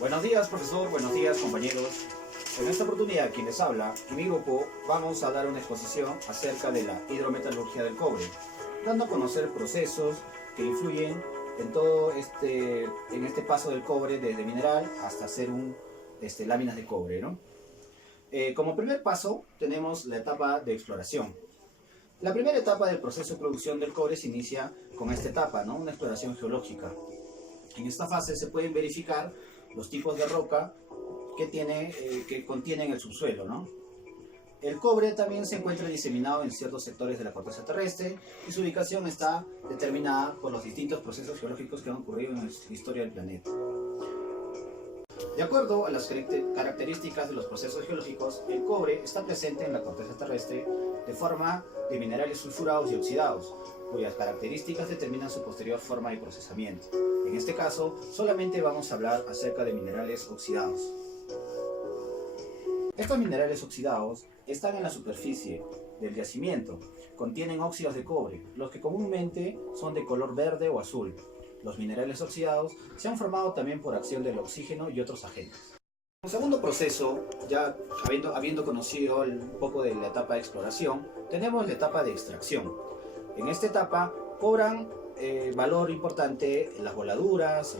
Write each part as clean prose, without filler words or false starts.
Buenos días, profesor. Buenos días, compañeros. En esta oportunidad, quien les habla y mi grupo vamos a dar una exposición acerca de la hidrometalurgia del cobre, dando a conocer procesos que influyen en todo en este paso del cobre desde mineral hasta hacer láminas de cobre, ¿no? Como primer paso tenemos la etapa de exploración. La primera etapa del proceso de producción del cobre se inicia con esta etapa, ¿no? Una exploración geológica. En esta fase se pueden verificar los tipos de roca que contienen el subsuelo, ¿no? El cobre también se encuentra diseminado en ciertos sectores de la corteza terrestre y su ubicación está determinada por los distintos procesos geológicos que han ocurrido en la historia del planeta. De acuerdo a las características de los procesos geológicos, el cobre está presente en la corteza terrestre de forma de minerales sulfurados y oxidados, cuyas características determinan su posterior forma y procesamiento. En este caso, solamente vamos a hablar acerca de minerales oxidados. Estos minerales oxidados están en la superficie del yacimiento, contienen óxidos de cobre, los que comúnmente son de color verde o azul. Los minerales oxidados se han formado también por acción del oxígeno y otros agentes. Como segundo proceso, ya habiendo conocido un poco de la etapa de exploración, tenemos la etapa de extracción. En esta etapa cobran valor importante las voladuras,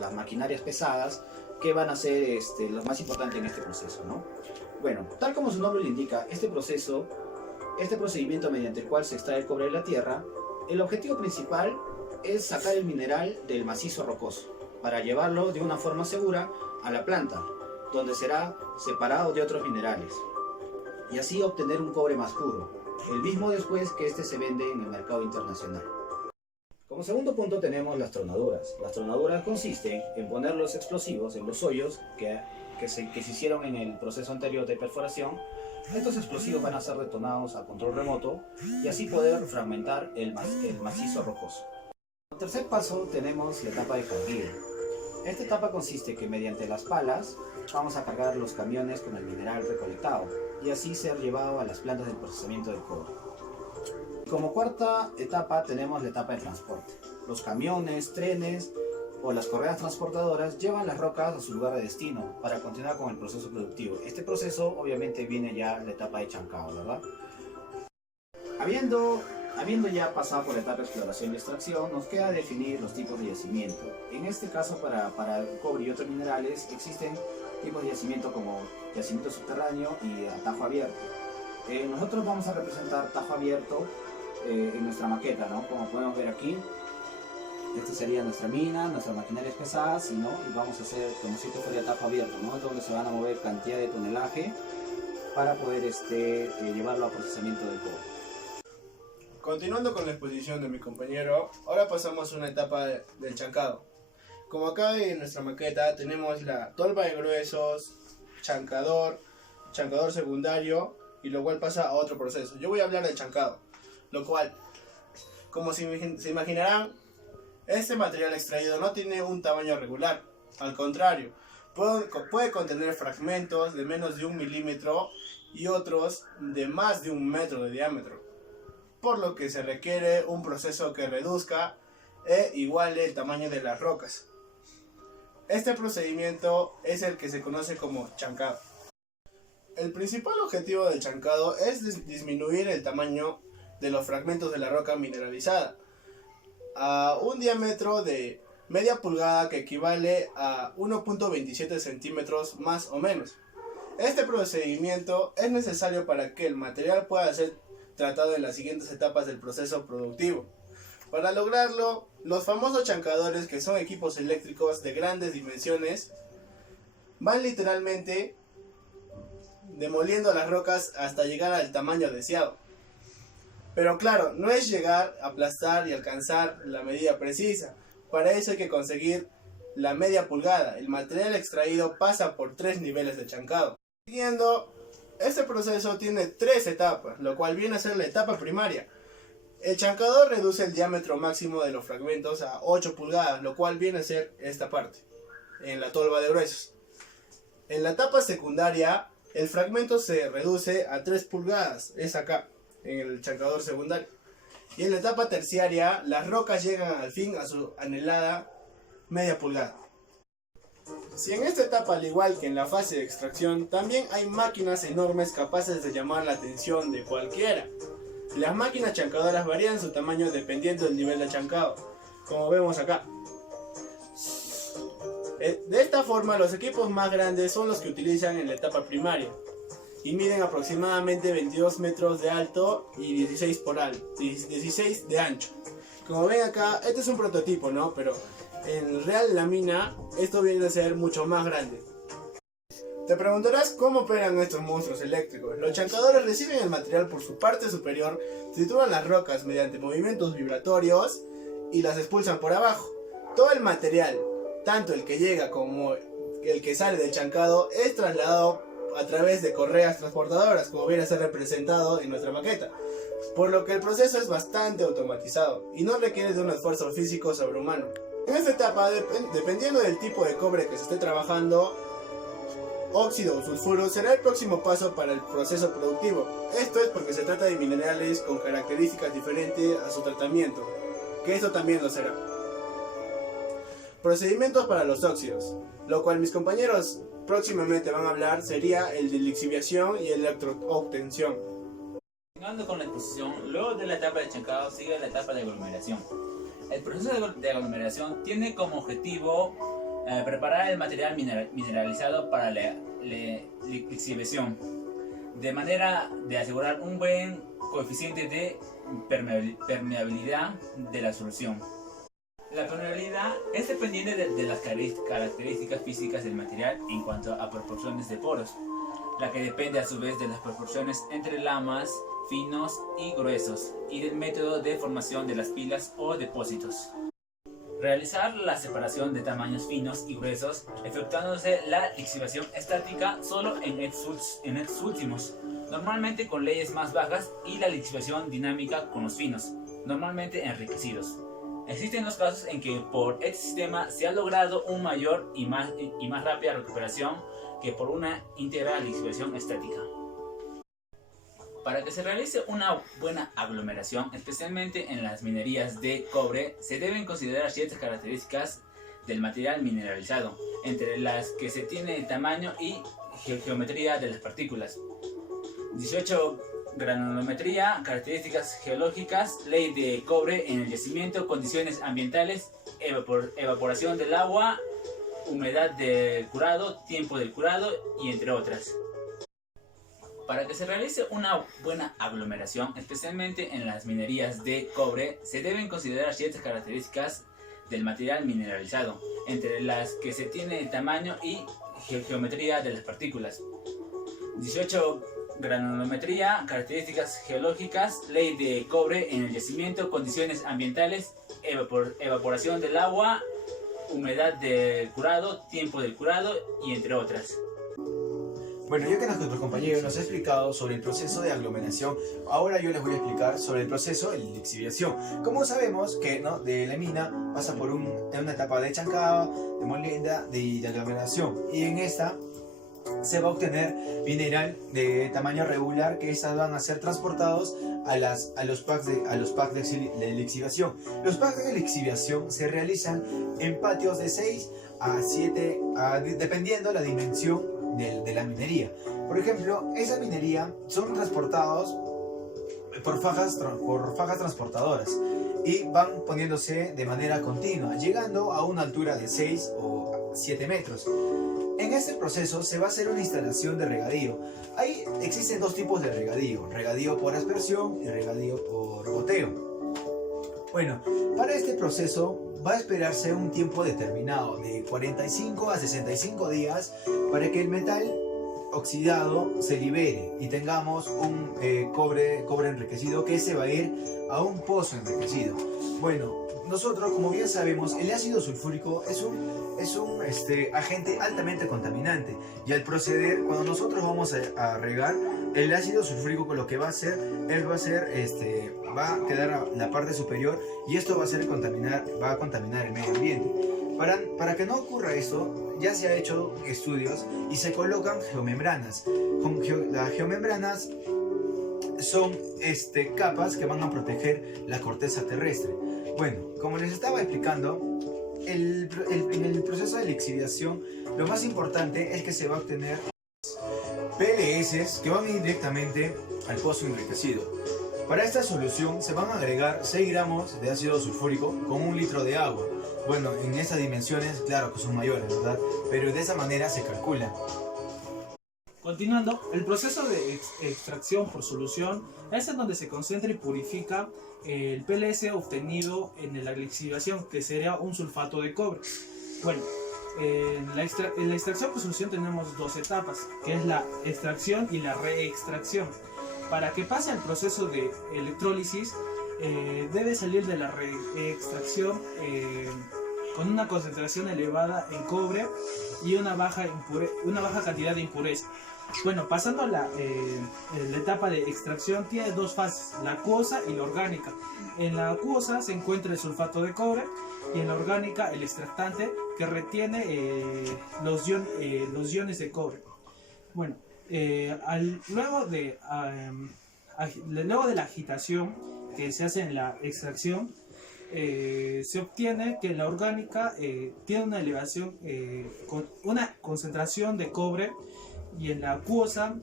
las maquinarias pesadas, que van a ser lo más importante en este proceso, ¿no? Bueno, tal como su nombre lo indica, este procedimiento mediante el cual se extrae el cobre de la tierra, el objetivo principal es sacar el mineral del macizo rocoso para llevarlo de una forma segura a la planta, donde será separado de otros minerales y así obtener un cobre más puro, el mismo después que se vende en el mercado internacional. Como segundo punto tenemos las tronaduras. Las tronaduras consisten en poner los explosivos en los hoyos que se hicieron en el proceso anterior de perforación. Estos explosivos van a ser detonados a control remoto y así poder fragmentar el macizo rocoso. Como tercer paso tenemos la etapa de carguillo. Esta etapa consiste que mediante las palas vamos a cargar los camiones con el mineral recolectado y así ser llevado a las plantas de procesamiento del cobre. Como cuarta etapa tenemos la etapa de transporte. Los camiones, trenes o las correas transportadoras llevan las rocas a su lugar de destino para continuar con el proceso productivo. Este proceso obviamente viene ya la etapa de chancado, ¿verdad? Habiendo ya pasado por la etapa de exploración y extracción, nos queda definir los tipos de yacimiento. En este caso, para el cobre y otros minerales, existen tipos de yacimiento como yacimiento subterráneo y tajo abierto. Nosotros vamos a representar tajo abierto en nuestra maqueta, ¿no? Como podemos ver aquí, esta sería nuestra mina, nuestras maquinarias pesadas, ¿no? Y vamos a hacer como si esto fuera tajo abierto, ¿no? Es donde se van a mover cantidad de tonelaje para poder llevarlo a procesamiento del cobre. Continuando con la exposición de mi compañero, ahora pasamos a una etapa del chancado. Como acá en nuestra maqueta tenemos la tolva de gruesos, chancador secundario, y lo cual pasa a otro proceso. Yo voy a hablar del chancado, lo cual, como se imaginarán, este material extraído no tiene un tamaño regular. Al contrario, puede contener fragmentos de menos de 1 milímetro y otros de más de 1 metro de diámetro, por lo que se requiere un proceso que reduzca e iguale el tamaño de las rocas. Este procedimiento es el que se conoce como chancado. El principal objetivo del chancado es disminuir el tamaño de los fragmentos de la roca mineralizada a un diámetro de media pulgada, que equivale a 1.27 centímetros más o menos. Este procedimiento es necesario para que el material pueda ser tratado en las siguientes etapas del proceso productivo. Para lograrlo, los famosos chancadores, que son equipos eléctricos de grandes dimensiones, van literalmente demoliendo las rocas hasta llegar al tamaño deseado. Pero claro, no es llegar, aplastar y alcanzar la medida precisa. Para eso hay que conseguir la media pulgada. El material extraído pasa por 3 niveles de chancado. Siguiendo, este proceso tiene 3 etapas, lo cual viene a ser la etapa primaria. El chancador reduce el diámetro máximo de los fragmentos a 8 pulgadas, lo cual viene a ser esta parte, en la tolva de gruesos. En la etapa secundaria, el fragmento se reduce a 3 pulgadas, es acá, en el chancador secundario. Y en la etapa terciaria, las rocas llegan al fin a su anhelada media pulgada. Si en esta etapa, al igual que en la fase de extracción, también hay máquinas enormes capaces de llamar la atención de cualquiera. Las máquinas chancadoras varían su tamaño dependiendo del nivel de chancado, como vemos acá. De esta forma, los equipos más grandes son los que utilizan en la etapa primaria y miden aproximadamente 22 metros de alto y 16 de ancho. Como ven acá, este es un prototipo, ¿no? Pero en real la mina, esto viene a ser mucho más grande. Te preguntarás cómo operan estos monstruos eléctricos. Los chancadores reciben el material por su parte superior, sitúan las rocas mediante movimientos vibratorios y las expulsan por abajo. Todo el material, tanto el que llega como el que sale del chancado, es trasladado a través de correas transportadoras, como viene a ser representado en nuestra maqueta. Por lo que el proceso es bastante automatizado y no requiere de un esfuerzo físico sobrehumano. En esta etapa, dependiendo del tipo de cobre que se esté trabajando, óxido o sulfuro será el próximo paso para el proceso productivo. Esto es porque se trata de minerales con características diferentes a su tratamiento, que esto también lo será. Procedimientos para los óxidos, lo cual mis compañeros próximamente van a hablar, sería el de lixiviación y electroobtención. Continuando con la exposición, luego de la etapa de chancado sigue la etapa de aglomeración. El proceso de aglomeración tiene como objetivo preparar el material mineralizado para la lixiviación, de manera de asegurar un buen coeficiente de permeabilidad de la solución. La permeabilidad es dependiente de las características físicas del material en cuanto a proporciones de poros, la que depende a su vez de las proporciones entre lamas, finos y gruesos, y del método de formación de las pilas o depósitos. Realizar la separación de tamaños finos y gruesos, efectuándose la lixiviación estática solo en estos últimos, normalmente con leyes más bajas, y la lixiviación dinámica con los finos, normalmente enriquecidos. Existen los casos en que por este sistema se ha logrado un mayor y más rápida recuperación que por una íntegra lixiviación estática. Para que se realice una buena aglomeración, especialmente en las minerías de cobre, se deben considerar ciertas características del material mineralizado, entre las que se tiene el tamaño y geometría de las partículas. 18. Granulometría, características geológicas, ley de cobre en el yacimiento, condiciones ambientales, evaporación del agua, humedad del curado, tiempo del curado y entre otras. Para que se realice una buena aglomeración, especialmente en las minerías de cobre, se deben considerar ciertas características del material mineralizado, entre las que se tiene el tamaño y geometría de las partículas. 18. Granulometría, características geológicas, ley de cobre en el yacimiento, condiciones ambientales, evaporación del agua, humedad del curado, tiempo del curado y entre otras. Bueno, ya que nuestro compañero nos ha explicado sobre el proceso de aglomeración, ahora yo les voy a explicar sobre el proceso de lixiviación. Como sabemos que de la mina pasa por una etapa de chancado, de molienda, de aglomeración, y en esta se va a obtener mineral de tamaño regular, que estas van a ser transportados a los packs de lixiviación. Los packs de lixiviación se realizan en patios de 6 a 7, dependiendo la dimensión de la minería. Por ejemplo, esa minería son transportados por fajas transportadoras y van poniéndose de manera continua, llegando a una altura de 6 o 7 metros. En este proceso se va a hacer una instalación de regadío. Existen dos tipos de regadío por aspersión y regadío por goteo. Bueno, para este proceso va a esperarse un tiempo determinado de 45 a 65 días para que el metal oxidado se libere y tengamos un cobre enriquecido que se va a ir a un pozo enriquecido. Bueno, nosotros, como bien sabemos, el ácido sulfúrico es un agente altamente contaminante, y al proceder, cuando nosotros vamos a regar, el ácido sulfúrico lo que va a hacer, va a quedar la parte superior, y esto va a contaminar el medio ambiente. Para que no ocurra esto, ya se ha hecho estudios y se colocan geomembranas. Las geomembranas son capas que van a proteger la corteza terrestre. Bueno, como les estaba explicando, en el proceso de lixiviación lo más importante es que se va a obtener PLS que van a ir directamente al pozo enriquecido. Para esta solución se van a agregar 6 gramos de ácido sulfúrico con 1 litro de agua. Bueno, en esas dimensiones, claro que son mayores, ¿verdad? Pero de esa manera se calcula. Continuando, el proceso de extracción por solución es en donde se concentra y purifica el PLS obtenido en la lixiviación, que sería un sulfato de cobre. Bueno, en la extracción por solución tenemos dos etapas, que es la extracción y la reextracción. Para que pase el proceso de electrólisis, debe salir de la reextracción con una concentración elevada en cobre y una baja cantidad de impureza. Bueno, pasando a la etapa de extracción, tiene dos fases, la acuosa y la orgánica. En la acuosa se encuentra el sulfato de cobre y en la orgánica el extractante que retiene los iones de cobre. Bueno, luego de la agitación que se hace en la extracción, se obtiene que la orgánica tiene una elevación con una concentración de cobre, y en la acuosa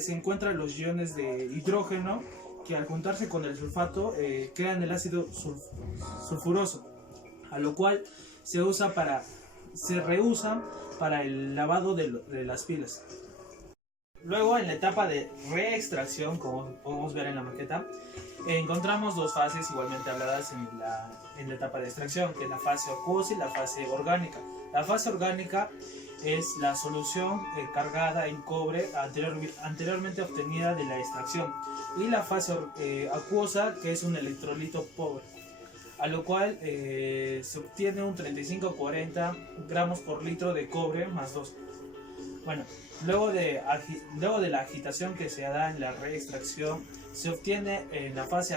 se encuentran los iones de hidrógeno que al juntarse con el sulfato crean el ácido sulfuroso, a lo cual se reusa para el lavado de las pilas. Luego, en la etapa de reextracción, como podemos ver en la maqueta, encontramos dos fases igualmente habladas en la etapa de extracción, que es la fase acuosa y la fase orgánica. La fase orgánica es la solución cargada en cobre anteriormente obtenida de la extracción, y la fase acuosa, que es un electrolito pobre, a lo cual se obtiene un 35-40 gramos por litro de cobre más 2. Bueno, luego de la agitación que se da en la reextracción, se obtiene en la fase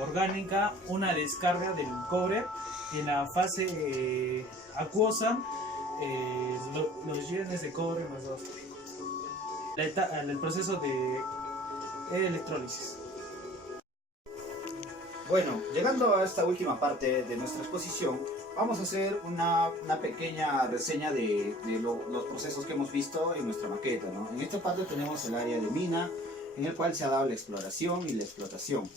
orgánica una descarga del cobre, y en la fase acuosa los iones de cobre más 2. El proceso de electrólisis. Bueno, llegando a esta última parte de nuestra exposición, vamos a hacer una pequeña reseña de los procesos que hemos visto en nuestra maqueta, ¿no? En esta parte tenemos el área de mina, en el cual se ha dado la exploración y la explotación.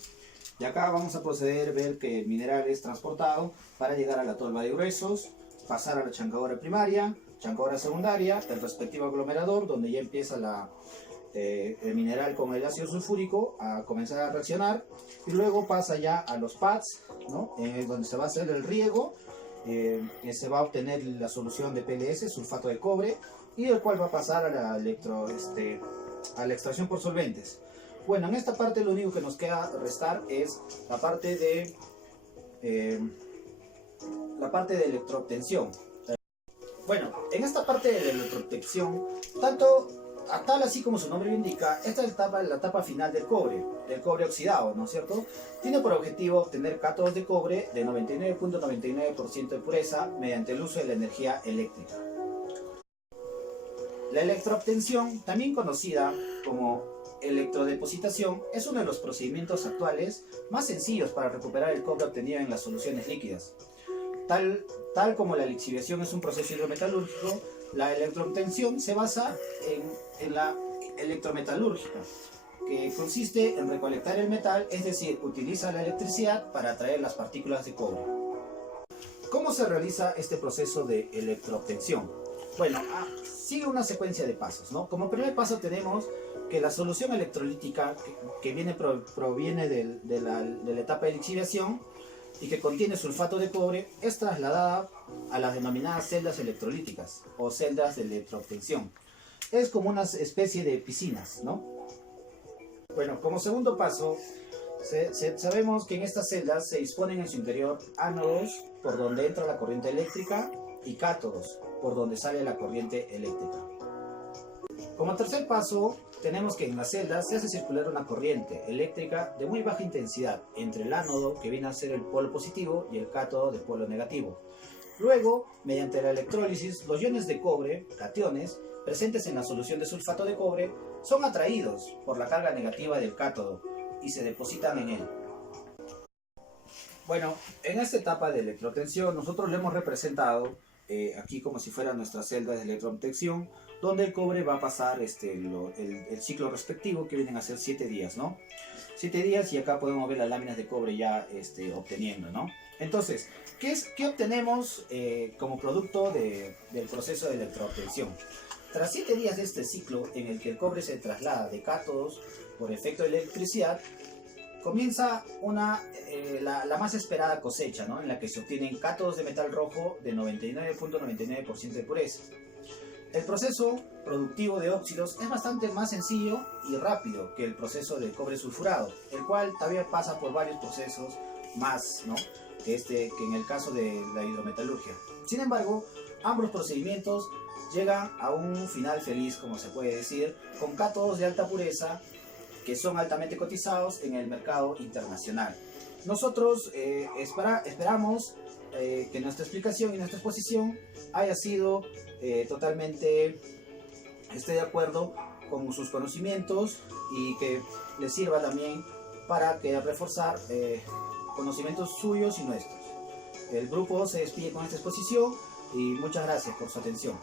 Y acá vamos a proceder a ver que el mineral es transportado para llegar a la tolva de gruesos, pasar a la chancadora primaria, chancadora secundaria, el respectivo aglomerador, donde ya empieza el mineral con el ácido sulfúrico a comenzar a reaccionar, y luego pasa ya a los pads, ¿no? Donde se va a hacer el riego, se va a obtener la solución de PLS, sulfato de cobre, y el cual va a pasar a la extracción por solventes. Bueno, en esta parte lo único que nos queda restar es la parte de electroobtención. Bueno, en esta parte de la electroobtención, tal así como su nombre lo indica, esta es la etapa final del cobre oxidado, ¿no es cierto? Tiene por objetivo obtener cátodos de cobre de 99.99% de pureza mediante el uso de la energía eléctrica. La electroobtención, también conocida como electrodepositación, es uno de los procedimientos actuales más sencillos para recuperar el cobre obtenido en las soluciones líquidas. Tal como la lixiviación es un proceso hidrometalúrgico, la electroobtención se basa en la electrometalúrgica, que consiste en recolectar el metal, es decir, utiliza la electricidad para atraer las partículas de cobre. ¿Cómo se realiza este proceso de electroobtención? Bueno, sigue una secuencia de pasos, ¿no? Como primer paso tenemos que la solución electrolítica que proviene de la etapa de lixiviación y que contiene sulfato de cobre es trasladada a las denominadas celdas electrolíticas o celdas de electroobtención. Es como una especie de piscinas, ¿no? Bueno, como segundo paso, sabemos que en estas celdas se disponen en su interior ánodos por donde entra la corriente eléctrica y cátodos por donde sale la corriente eléctrica. Como tercer paso, tenemos que en las celdas se hace circular una corriente eléctrica de muy baja intensidad entre el ánodo, que viene a ser el polo positivo, y el cátodo del polo negativo. Luego, mediante la electrólisis, los iones de cobre, cationes, presentes en la solución de sulfato de cobre, son atraídos por la carga negativa del cátodo y se depositan en él. Bueno, en esta etapa de electrotensión nosotros le hemos representado aquí como si fuera nuestra celda de electroprotección, donde el cobre va a pasar el ciclo respectivo, que vienen a ser 7 días, ¿no? 7 días, y acá podemos ver las láminas de cobre ya obteniendo, ¿no? Entonces, ¿qué obtenemos como producto del proceso de electroprotección? Tras 7 días de este ciclo, en el que el cobre se traslada de cátodos por efecto de electricidad, comienza la más esperada cosecha, ¿no? En la que se obtienen cátodos de metal rojo de 99.99% de pureza. El proceso productivo de óxidos es bastante más sencillo y rápido que el proceso de cobre sulfurado, el cual también pasa por varios procesos más, ¿no? que en el caso de la hidrometalurgia. Sin embargo, ambos procedimientos llegan a un final feliz, como se puede decir, con cátodos de alta pureza que son altamente cotizados en el mercado internacional. Nosotros esperamos que nuestra explicación y nuestra exposición haya sido totalmente esté de acuerdo con sus conocimientos y que les sirva también para reforzar conocimientos suyos y nuestros. El grupo se despide con esta exposición y muchas gracias por su atención.